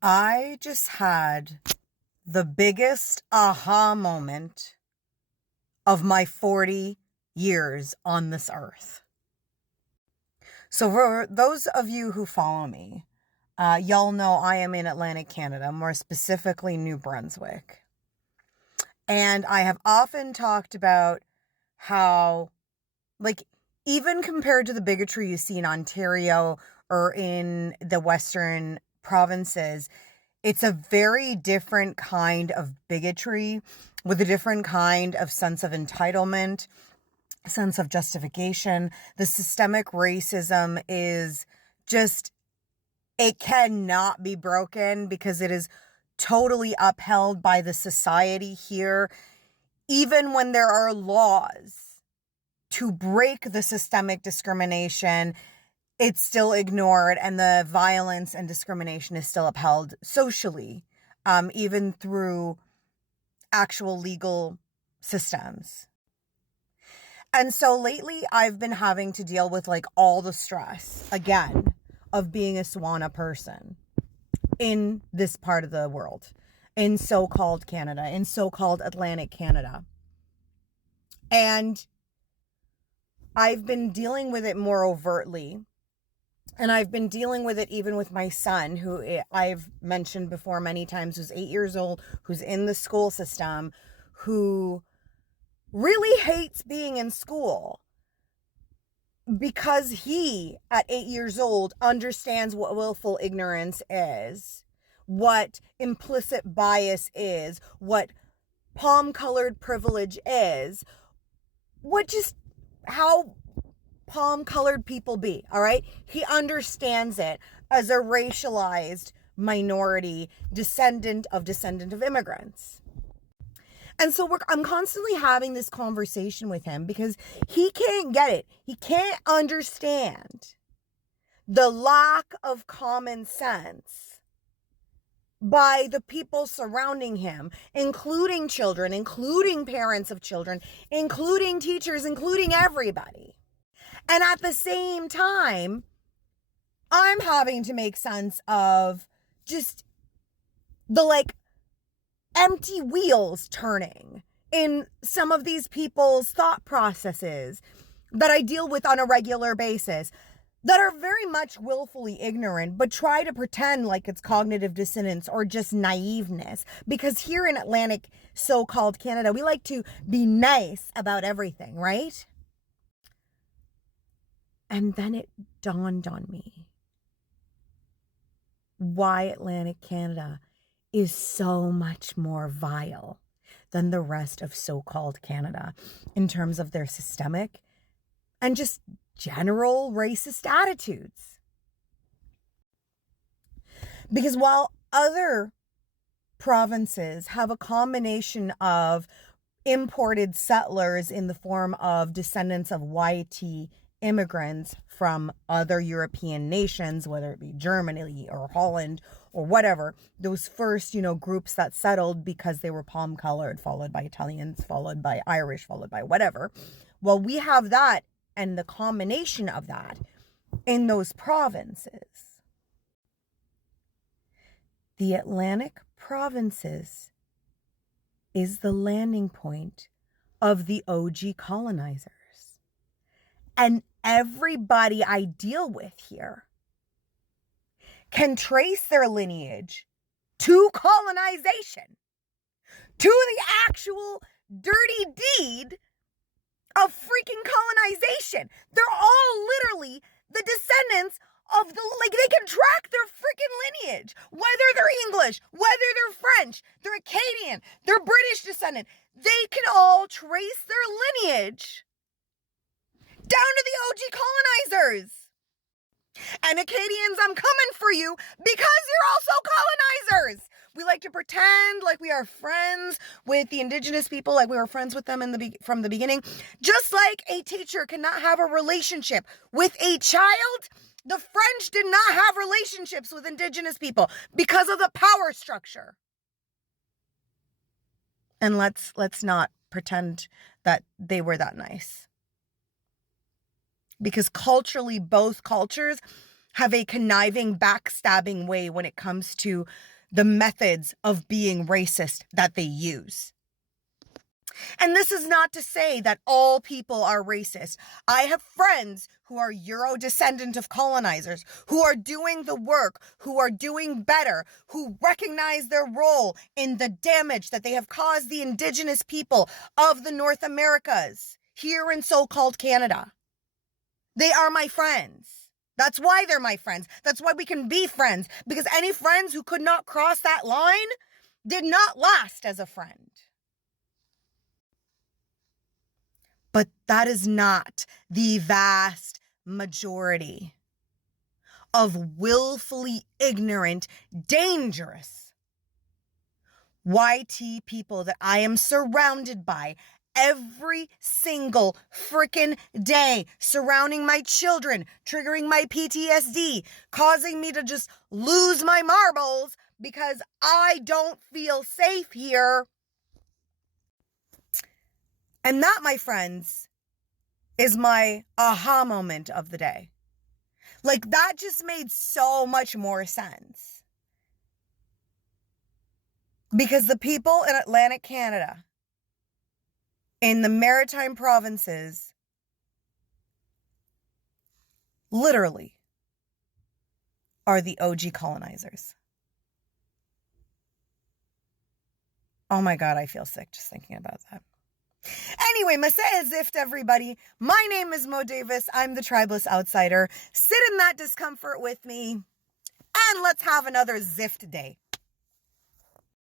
I just had the biggest aha moment of my 40 years on this earth. So for those of you who follow me, y'all know I am in Atlantic Canada, more specifically New Brunswick. And I have often talked about how, like, even compared to the bigotry you see in Ontario or in the Western provinces, it's a very different kind of bigotry with a different kind of sense of entitlement, sense of justification. The systemic racism is just, it cannot be broken because it is totally upheld by the society here. Even when there are laws to break the systemic discrimination, it's still ignored, and the violence and discrimination is still upheld socially, even through actual legal systems. And so lately I've been having to deal with like all the stress again of being a Swana person in this part of the world, in so-called Canada, in so-called Atlantic Canada. And I've been dealing with it more overtly. And I've been dealing with it even with my son, who I've mentioned before many times, who's 8 years old, who's in the school system, who really hates being in school because he, at 8 years old, understands what willful ignorance is, what implicit bias is, what palm-colored privilege is, what just how palm-colored people be, all right? He understands it as a racialized minority, descendant of immigrants. And so I'm constantly having this conversation with him because he can't get it. He can't understand the lack of common sense by the people surrounding him, including children, including parents of children, including teachers, including everybody. And at the same time, I'm having to make sense of just the empty wheels turning in some of these people's thought processes that I deal with on a regular basis that are very much willfully ignorant, but try to pretend like it's cognitive dissonance or just naiveness. Because here in Atlantic, so-called Canada, we like to be nice about everything, right? And then it dawned on me why Atlantic Canada is so much more vile than the rest of so-called Canada in terms of their systemic and just general racist attitudes. Because while other provinces have a combination of imported settlers in the form of descendants of white immigrants from other European nations, whether it be Germany or Holland or whatever, those first, groups that settled because they were palm colored, followed by Italians, followed by Irish, followed by whatever. Well, we have that and the combination of that in those provinces. The Atlantic provinces is the landing point of the OG colonizers. And everybody I deal with here can trace their lineage to colonization, to the actual dirty deed of freaking colonization. They're all literally the descendants of they can track their freaking lineage, whether they're English, whether they're French, they're Acadian, they're British descendant. They can all trace their lineage down to the OG colonizers. And Acadians, I'm coming for you because you're also colonizers. We like to pretend like we are friends with the Indigenous people, like we were friends with them from the beginning. Just like a teacher cannot have a relationship with a child, the French did not have relationships with Indigenous people because of the power structure. And let's not pretend that they were that nice. Because culturally, both cultures have a conniving, backstabbing way when it comes to the methods of being racist that they use. And this is not to say that all people are racist. I have friends who are Euro descendant of colonizers, who are doing the work, who are doing better, who recognize their role in the damage that they have caused the indigenous people of the North Americas here in so-called Canada. They are my friends. That's why they're my friends. That's why we can be friends, because any friends who could not cross that line did not last as a friend. But that is not the vast majority of willfully ignorant, dangerous YT people that I am surrounded by every single freaking day, surrounding my children, triggering my PTSD, causing me to just lose my marbles because I don't feel safe here. And that, my friends, is my aha moment of the day. Like, that just made so much more sense. Because the people in Atlantic Canada, in the maritime provinces, literally are the OG colonizers. Oh my God, I feel sick just thinking about that. Anyway, Masaya Zift, everybody. My name is Mo Davis. I'm the Tribeless Outsider. Sit in that discomfort with me, and let's have another Zift day.